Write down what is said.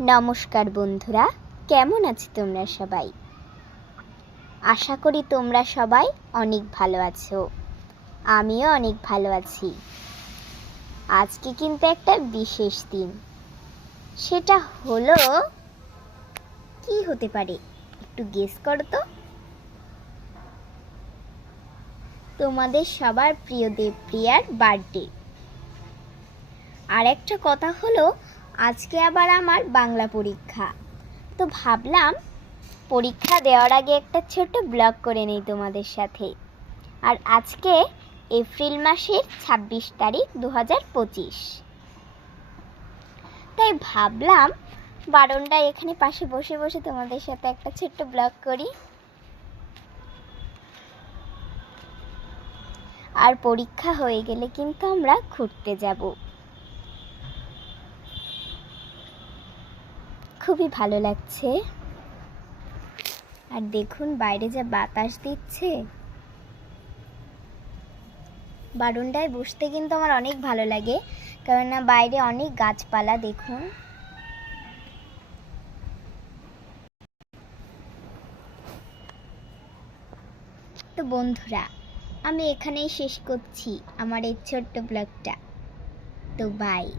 নমস্কার বন্ধুরা, কেমন আছো তোমরা সবাই? আশা করি তোমরা সবাই অনেক ভালো আছো। আমিও অনেক ভালো আছি। আজকে কিন্তু একটা বিশেষ দিন। সেটা হলো, কি হতে পারে একটু গেস করো তো। তোমাদের সবার প্রিয় দেবপ্রিয়ার বার্থডে। আর একটা কথা হলো, আজকে আবার আমার বাংলা পরীক্ষা। তো ভাবলাম পরীক্ষা দেওয়ার আগে একটা ছোট্ট ব্লগ করে নেই তোমাদের সাথে। আর আজকে এপ্রিল মাসের 26 তারিখ 2025। তাই ভাবলাম বারণটায় এখানে পাশে বসে বসে তোমাদের সাথে একটা ছোট্ট ব্লগ করি। আর পরীক্ষা হয়ে গেলে কিন্তু আমরা ঘুরতে যাব। খুবই ভালো লাগছে। আর দেখুন বাইরে যা বাতাস দিচ্ছে। বারান্দায় বসতে কিন্তু আমার অনেক ভালো লাগে, কেননা বাইরে অনেক গাছপালা দেখুন। তো বন্ধুরা, আমি এখানেই শেষ করছি আমার এই ছোট্ট ব্লগটা। তো বাই।